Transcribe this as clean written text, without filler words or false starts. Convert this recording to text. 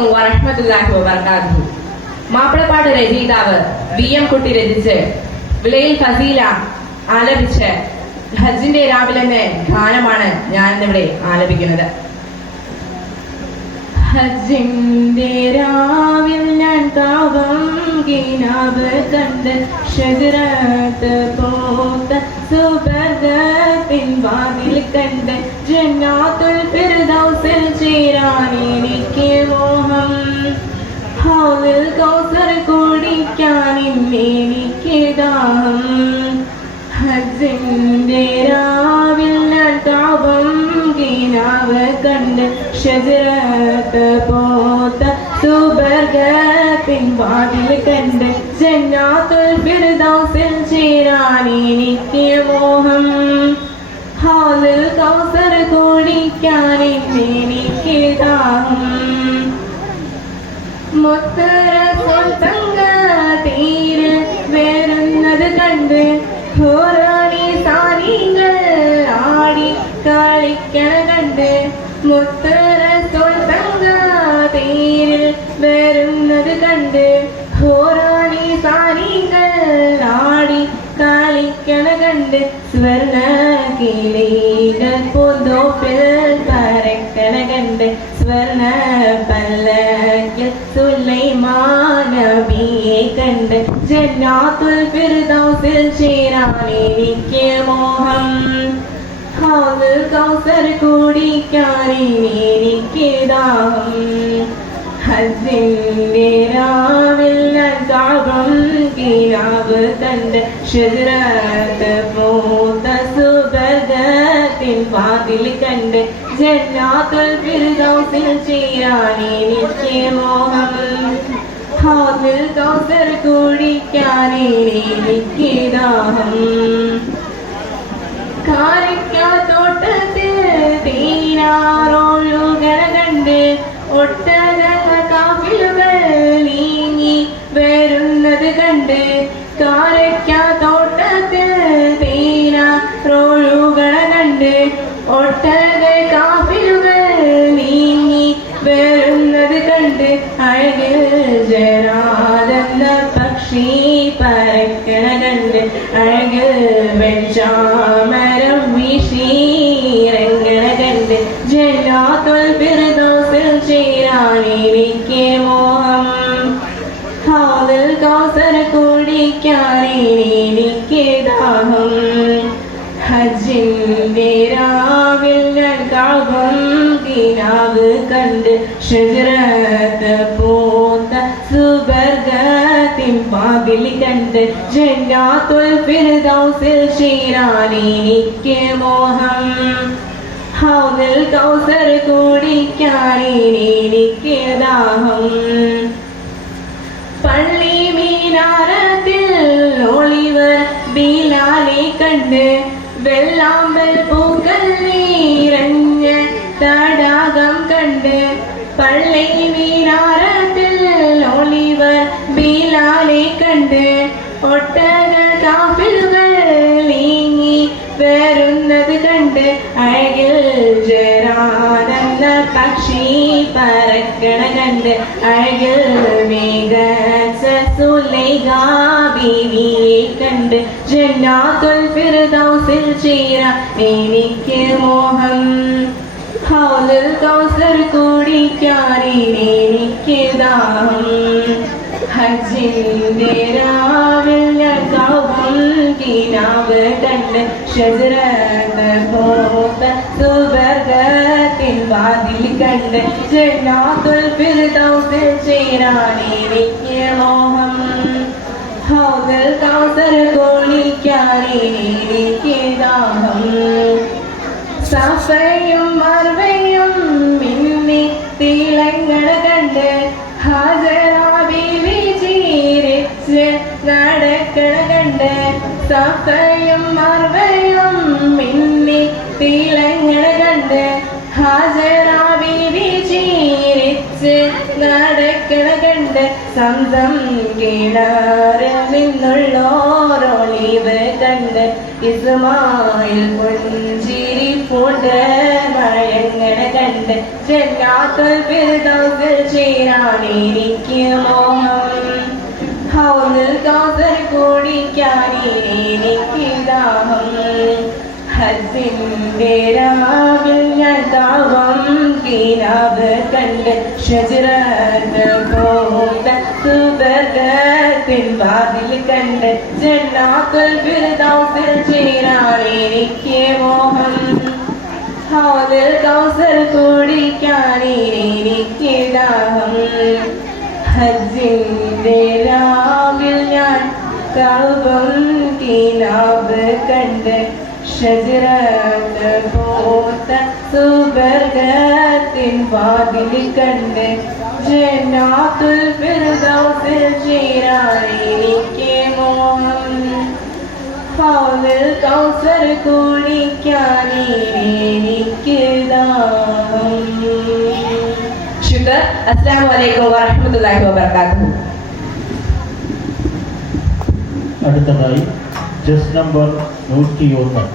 അലൈക്കും വറഹ്മത്തുള്ളാഹി വബറകാതുഹു. മാപ്പിളപ്പാട്ട് രചയിതാവ് VM കുട്ടി രചിച്ച് വിളയിൽ ഫസീല ആലപിച്ച് ഹജ്ജിന്റെ രാവിലെ ഗാനമാണ് ഞാൻ ഇവിടെ ആലപിക്കുന്നത്. ഹജ്ജിന്റെ രാവിൽ ഞാൻ കാവം കിനാബ് കണ്ട് ഷജറത്ത് പൂത്ത സുബർഗത്തിൻ വാതിൽ കണ്ട് ജന്നാത്തുൽ ഫിർദൗസിൽ ചേരാൻ എനിക്ക് മോഹം. ഹൗലിൽ കൗസർ കുടിക്കാൻ എനിക്ക് ദാഹം. ഹജ്ജിന്റെ രാവിൽ ഞാൻ കാവം കിനാബ് കണ്ട് ഷജറത്ത് പൂത്ത സുബർഗത്തിൻ വാതിൽ കണ്ട് ജന്നാത്തുൽ ഫിർദൗസിൽ ചേരാൻ എനിക്ക് മോഹം. ഹൗലിൽ കൗസർ കുടിക്കാൻ എനിക്ക് ദാഹം. മുത്തറസൂൽ തങ്ക തീര് വരുന്നത് കണ്ട് ഹോറാണി സാനികൾ ആടി കളിക്കണ കണ്ട് മുത്തറസൂൽ തങ്ക തീര് വരുന്നത് കണ്ട് ഹോറാണി സാനികൾ ആടി കളിക്കണ കണ്ട് സ്വർണ കിളികൾ പൂന്തോപ്പിൽ പറക്കണ കണ്ട് സ്വർണ പല്ലക്കിൽ സുലൈമാൻ നബിയെ കണ്ട് ജന്നാത്തുൽ ഫിർദൗസിൽ ചേരാൻ എനിക്ക് മോഹം. ഹൗലുൽ കൗസർ കുടിക്കാൻ എനിക്ക് ദാഹം. ഹജ്ജിന്റെ രാവിൽ ഞാൻ കാവം കിനാബ് കണ്ട് ഷജറത്ത് പൂത്ത സുബർഗത്തിൻ വാതിൽ കണ്ട് ജന്നാത്തുൽ ഫിർദൗസിൽ ചേരാൻ എനിക്ക് മോഹം. ഹൗലുൽ കൗസർ കുടിക്കാൻ എനിക്ക് ദാഹം. കാരിക്കാത്തോട്ടത്തിൽ തീരാറൊഴുകണ കണ്ട് ഒട്ടക കാഫിലുകൾ നീങ്ങി വരുന്നത് കണ്ട് കാരക്കാത്തോട്ടത്തിൽ തീരാറൊഴുകണ കണ്ട് ഒട്ടക കാഫിലുകൾ നീങ്ങി വരുന്നത് കണ്ട് അഴകിൽ ജനാദെന്ന പക്ഷി പറക്കണ കണ്ട് അഴകിൽ വെഞ്ചാമരം വീശിറങ്ങണ കണ്ട് ജന്നാത്തുൽ ഫിർദൗസിൽ ചേരാൻ എനിക്ക് മോഹം. ഹൗലുൽ കൗസർ കുടിക്കാൻ എനിക്ക് ദാഹം. ഹജ്ജിന്റെ രാവിൽ ഞാൻ കാവം കിനാബ് കണ്ട് ഷജറത്ത് പൂത്ത സുബർഗത്തിൻ വാതിൽ കണ്ട് ജന്നാത്തുൽ ഫിർദൗസിൽ ചേരാൻ എനിക്ക് മോഹം. ഹൗലുൽ കൗസർ കുടിക്കാൻ എനിക്ക് ദാഹം. പള്ളി മീനാരത്തിൽ ഒളിവർ ബിലാലെ കണ്ട് വെള്ളാമ്പൽ പൂക്കൾ നിറഞ്ഞ തടാകം കണ്ട് പള്ളി മീനാരത്തിൽ ഒളിവർ ബിലാലെ കണ്ട് ഒട്ടക കാഫിലുകൾ നീങ്ങി വരുന്നത് കണ്ട് അഴകിൽ ജരാനെന്ന പക്ഷി പറക്കണ കണ്ട് അഴകിൽ മികച്ച സുലൈഖ ബീവിയെ കണ്ട് ജന്നാത്തുൽ ഫിർദൗസിൽ ചേരാൻ എനിക്ക് മോഹം. ഹൗലുൽ കൗസർ കുടിക്കാൻ എനിക്ക് ദാഹം. ഹജ്ജിന്റെ രാവിൽ ഞാൻ കാവം കിനാബ് കണ്ട് ഷജറത്ത് പൂത്ത സുബർഗത്തിൻ വാതിൽ കണ്ട് ജന്നാത്തുൽ ഫിർദൗസിൽ ചേരാൻ എനിക്ക് മോഹം. ഹൗലുൽ കൗസർ കുടിക്കാൻ എനിക്ക് ദാഹം. സഫയും മർവയും മിന്നി തിളങ്ങണ കണ്ട് ഹാജറ ബീവി ചിരിച്ച് നടക്കണ കണ്ട് സഫയും മർവയും മിന്നി തിളങ്ങണ കണ്ട് ഹാജറ ബീവി ചിരിച്ച് വെച്ച് നടക്കണ കണ്ട് സംസം കിണറിൽ നിന്നുള്ളോരൊളിവ് കണ്ട് ഇസ്മായിൽ പുഞ്ചിരി പൂണ്ട് മഴങ്ങണ കണ്ട് ജന്നാത്തുൽ ഫിർദൗസിൽ ചേരാൻ എനിക്ക് മോഹം ഹൗലുൽ കൗസർ കുടിക്കാൻ എനിക്ക് ദാഹം ഹജ്ജിന്റെ രാവിൽ ഞാൻ താവം കിനാവ് കണ്ട് ഷജറത്ത് പൂത്ത സുബർഗത്തിൻ വാതിൽ കണ്ട് ജന്നാത്തുൽ ഫിർദൗസിൽ ചേരാൻ എനിക്ക് മോഹം ഹൗലുൽ കൗസർ കുടിക്കാൻ എനിക്ക് ദാഹം ഹജ്ജിന്റെ രാവിൽ ഞാൻ കഅബം കിനാവ് കണ്ട് ഷജറത്ത് പൂത്ത സുബർഗത്തിൻ വാതിൽ കണ്ട് ജന്നാത്തുൽ ഫിർദൗസിൽ ചേരാൻ എനിക്ക് മോഹം ഹൗലുൽ കൗസർ കുടിക്കാൻ എനിക്ക് ദാഹം. ശുക്ർ. അസ്സലാമു അലൈക്കും വറഹ്മത്തുള്ളാഹി വബറകാതുഹു. അടുത്തതായി ജസ് നമ്പർ 101